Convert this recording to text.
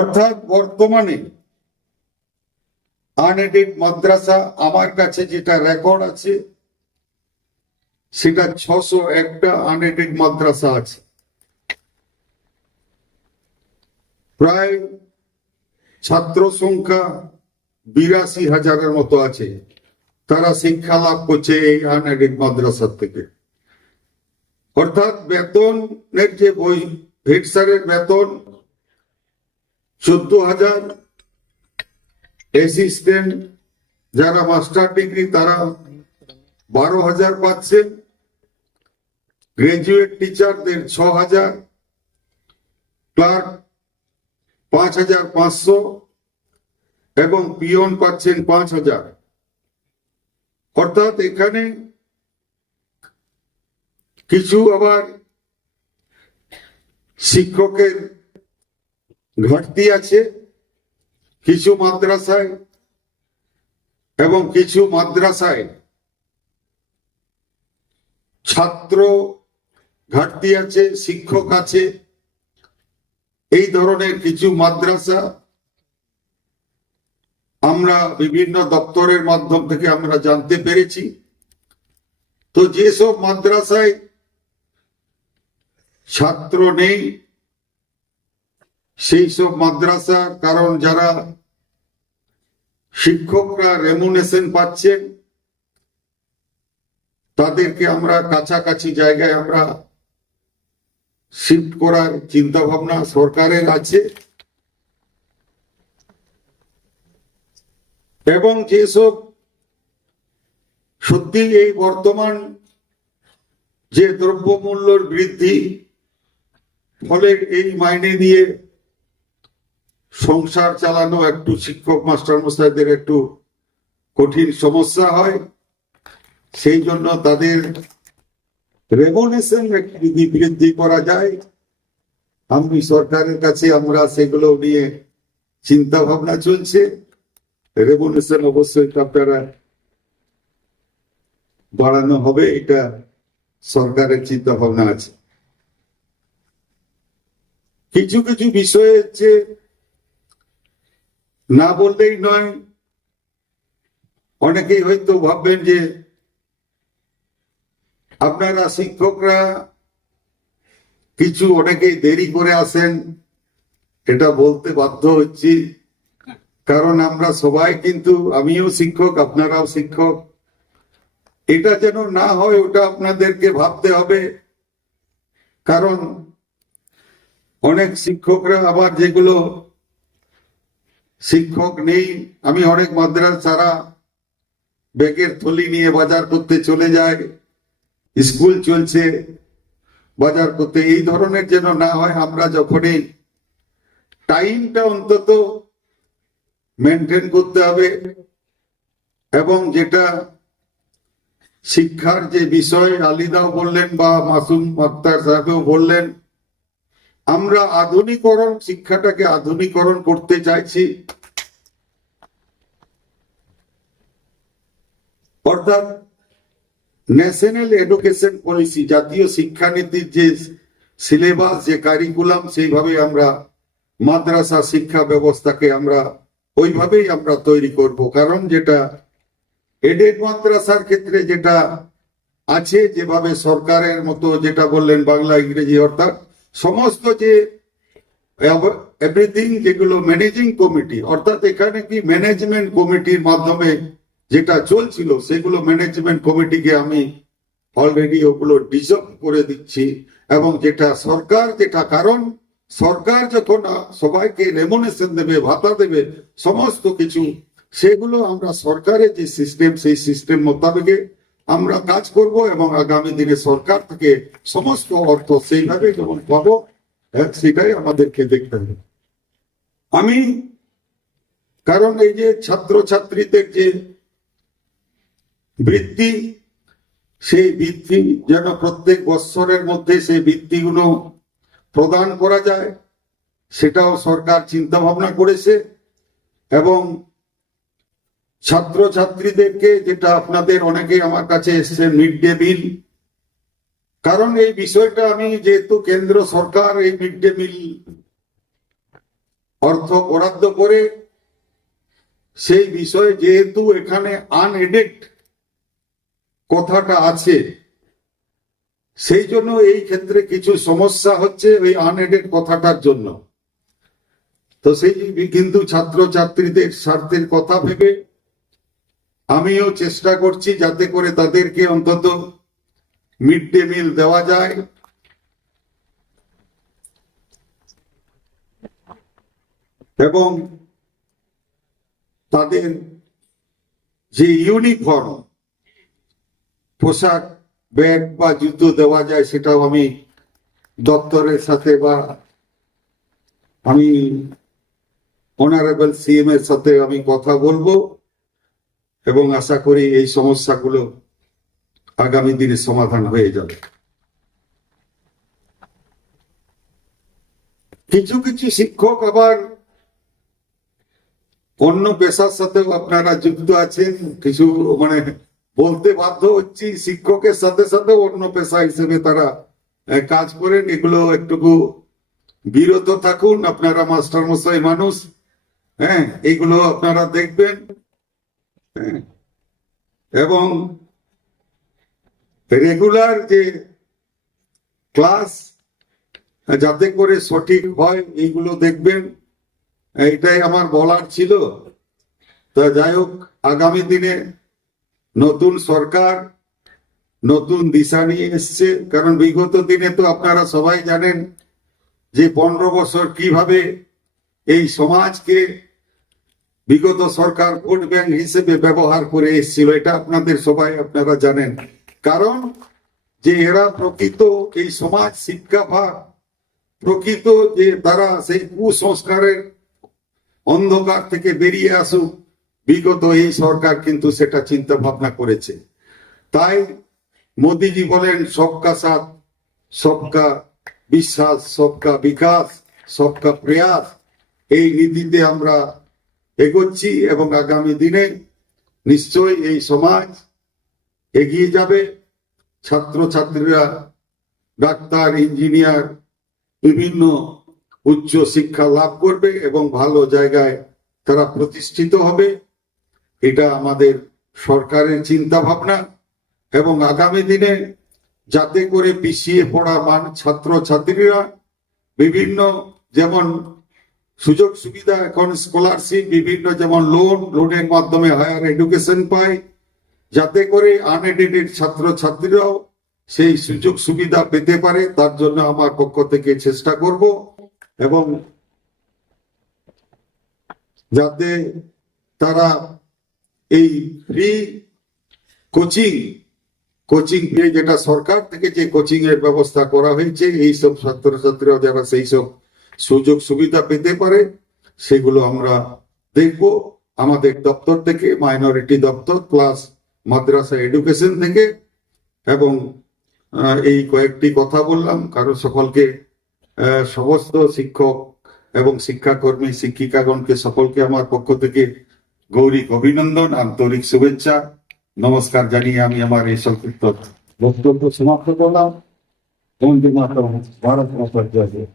অর্থাৎ বর্তমানে আনএডেড মাদ্রাসা আমার কাছে যেটা রেকর্ড আছে সেটা 601টা আনএডেড মাদ্রাসা আছে। প্রায় ছাত্র সংখ্যা 82,000-এর মতো আছে। তারা শিক্ষা লাভ করছে এই আনএডেড মাদ্রাসা থেকে। অর্থাৎ বেতনের যে বই হেড স্যারের বেতন 14,000, অ্যাসিস্ট্যান্ট যারা মাস্টার ডিগ্রি তারা 12,000 পাচ্ছে, গ্রাজুয়েট টিচারদের 6,000, ক্লার্ক 5,500 এবং পিয়ন পাচ্ছেন 5,000। অর্থাৎ এখানে কিছু আবার শিক্ষকের ঘাটতি আছে কিছু মাদ্রাসায়, এবং কিছু মাদ্রাসায় ছাত্র ঘাটতি আছে, শিক্ষক আছে। এই ধরনের কিছু মাদ্রাসা আমরা বিভিন্ন দপ্তরের মাধ্যম থেকে আমরা জানতে পেরেছি। তো যেসব মাদ্রাসায় ছাত্র নেই সেই সব মাদ্রাসা, কারণ যারা শিক্ষকরা রেমুনেশন পাচ্ছেন তাদেরকে আমরা কাছাকাছি জায়গায় আমরা শিফট করার চিন্তা ভাবনা সরকারের আছে। এবং যেসব সত্যি এই বর্তমান যে দ্রব্যমূল্যের বৃদ্ধি ফলে এই মাইনে দিয়ে সংসার চালানো একটু শিক্ষক মাস্টার মশাইদের একটু কঠিন সমস্যা হয়, সেই জন্য তাদের রেমুনেশন যদি বৃদ্ধি করা যায়, আমি সরকারের কাছে আমরা সেগুলো নিয়ে চিন্তা ভাবনা চলছে। রেমুনেশন অবশ্যই আপনারা বাড়ানো হবে, এটা সরকারের চিন্তা ভাবনা আছে। কিছু কিছু বিষয় হচ্ছে না বললেই নয়। অনেকেই হয়তো ভাববেন যে আপনারা শিক্ষকরা কিছু অনেকেই দেরি করে আসেন, এটা বলতে বাধ্য হচ্ছি, কারণ আমরা সবাই কিন্তু, আমিও শিক্ষক আপনারাও শিক্ষক, এটা যেন না হয় ওটা আপনাদেরকে ভাবতে হবে। কারণ অনেক শিক্ষকরা আবার যেগুলো শিক্ষক নেই, আমি অনেক মাদ্রাসারা ব্যাগের থলি নিয়ে বাজার করতে চলে যায়, স্কুল চলছে বাজার করতে, এই ধরনের যেন না হয়। আমরা যখনই টাইমটা অন্তত মেনটেন করতে হবে। এবং যেটা শিক্ষার যে বিষয় আলিদাও বললেন বা মাসুম আক্তার সাহেবও বললেন, আমরা আধুনিকরণ, শিক্ষাটাকে আধুনিকরণ করতে চাইছি। অর্থাৎ ন্যাশনাল এডুকেশন পলিসি, জাতীয় শিক্ষানীতির যে সিলেবাস, যে কারিকুলাম, সেইভাবে আমরা মাদ্রাসা শিক্ষা ব্যবস্থাকে আমরা ওইভাবেই আমরা তৈরি করব। কারণ যেটা এডেড মাদ্রাসার ক্ষেত্রে যেটা আছে, যেভাবে সরকারের মতো যেটা বললেন বাংলা ইংরেজি, অর্থাৎ সমস্ত যে এভরিথিং যেগুলো ম্যানেজিং কমিটি, অর্থাৎ এখানে কি ম্যানেজমেন্ট কমিটির মাধ্যমে যেটা চলছিল সেগুলো ম্যানেজমেন্ট কমিটিকে আমি অলরেডি ওগুলো ডিসলভ করে দিচ্ছি। এবং যেটা সরকার, যেটা কারণ সরকার যখন সবাইকে রেমুনেশন দেবে, ভাতা দেবে, সমস্ত কিছু সেগুলো আমরা সরকারের যে সিস্টেম, সেই সিস্টেম মোতাবেক আমরা কাজ করব এবং আগামী দিনে সরকার থেকে সমস্ত অর্থ সেইভাবে যেমন পাবো সেটাই আমাদেরকে দেখতে হবে। আমি কারণ এই যে ছাত্রছাত্রীদের যে বৃত্তি, সেই বৃত্তি যেন প্রত্যেক বৎসরের মধ্যে সেই বৃত্তিগুলো প্রদান করা যায়, সেটাও সরকার চিন্তা ভাবনা করেছে। এবং ছাত্রছাত্রীদেরকে, যেটা আপনাদের অনেকেই আমার কাছে এসেছে, মিড ডে মিল কারণ এই বিষয়টা আমি যেহেতু কেন্দ্র সরকার এই মিড ডে মিল অর্থ বরাদ্দ করে, সেই বিষয়ে যেহেতু এখানে আনএডেড কথাটা আছে, সেই জন্য এই ক্ষেত্রে কিছু সমস্যা হচ্ছে ওই আনএডেড কথাটার জন্য। তো সেই কিন্তু ছাত্রছাত্রীদের স্বার্থের কথা ভেবে আমিও চেষ্টা করছি যাতে করে তাদেরকে অন্তত মিড ডে মিল দেওয়া যায়। এবং তাদের যে ইউনিফর্ম পোশাক, ব্যাগ বা জুতো দেওয়া যায়, সেটাও আমি দপ্তরের সাথে বা আমি অনারেবল সিএম এর সাথে আমি কথা বলবো এবং আশা করি এই সমস্যাগুলো আগামী দিনে সমাধান হয়ে যাবে। কিছু কিছু শিক্ষক আবার অন্য পেশার সাথেও আপনারা যুক্ত আছেন, কিছু মানে বলতে বাধ্য হচ্ছি, শিক্ষকের সাথে সাথে অন্য পেশা হিসেবে তারা কাজ করেন। এগুলো একটুকু বিরত থাকুন, আপনারা মাস্টার মশাই মানুষ, হ্যাঁ, এইগুলো আপনারা দেখবেন। এবং রেগুলার যে ক্লাস যাতে করে সঠিক হয় এইগুলো দেখবেন, এইটাই আমার বলার ছিল। তা যাই হোক, আগামী দিনে নতুন সরকার নতুন দিশা নিয়ে এসছে। কারণ বিগত দিনে তো আপনারা সবাই জানেন যে 15 বছর কিভাবে এই সমাজকে বিগত সরকার ভোট ব্যাংক হিসেবে ব্যবহার করে এসেছিল, এটা আপনাদের সবাই আপনারা জানেন। কারণ যে এরা প্রকৃত এই সমাজ শিক্ষা বা প্রকৃত যে তারা সেই কুসংস্কারের অন্ধকার থেকে বেরিয়ে আসুক, বিগত এই সরকার কিন্তু সেটা চিন্তা ভাবনা করেছে। তাই মোদিজি বলেন সবকা সাথ সবকা বিশ্বাস, সবকা বিকাশ, সবকা প্রয়াস, এই নীতিতে আমরা এগোচ্ছি এবং আগামী দিনে নিশ্চয়ই এই সমাজ এগিয়ে যাবে। ছাত্রছাত্রীরা ডাক্তার, ইঞ্জিনিয়ার, বিভিন্ন উচ্চ শিক্ষা লাভ করবে এবং ভালো জায়গায় তারা প্রতিষ্ঠিত হবে। এটা আমাদের সরকারের চিন্তা ভাবনা। এবং আগামী দিনে যাতে করে পিছিয়ে পড়া ছাত্রছাত্রীরা বিভিন্ন যেমন সুযোগ সুবিধা, এখন স্কলারশিপ, বিভিন্ন যেমন লোনের মাধ্যমে হায়ার এডুকেশন পায়, যাতে করে আনএডেড ছাত্রছাত্রীরাও সেই সুযোগ সুবিধা পেতে পারে, তার জন্য আমার পক্ষ থেকে চেষ্টা করব। এবং যাতে তারা এই ফ্রি কোচিং পেয়ে, যেটা সরকার থেকে যে কোচিং এর ব্যবস্থা করা হয়েছে, এইসব ছাত্রছাত্রীরা যারা সেই সব সুযোগ সুবিধা পেতে পারে, সেগুলো আমরা দেখব আমাদের দপ্তর থেকে, মাইনরিটি দপ্তর প্লাস মাদ্রাসা এডুকেশন থেকে। এবং এই কয়েকটি কথা বললাম, কারণ সকলকে সমস্ত শিক্ষক এবং শিক্ষাকর্মী শিক্ষিকাগণকে সকলকে আমার পক্ষ থেকে গৌরী অভিনন্দন, আন্তরিক শুভেচ্ছা, নমস্কার জানিয়ে আমি আমার এই সংক্ষিপ্ত বক্তব্য সমাপ্ত করলাম। বন্দে মাতরম, ভারত মাতা জয়।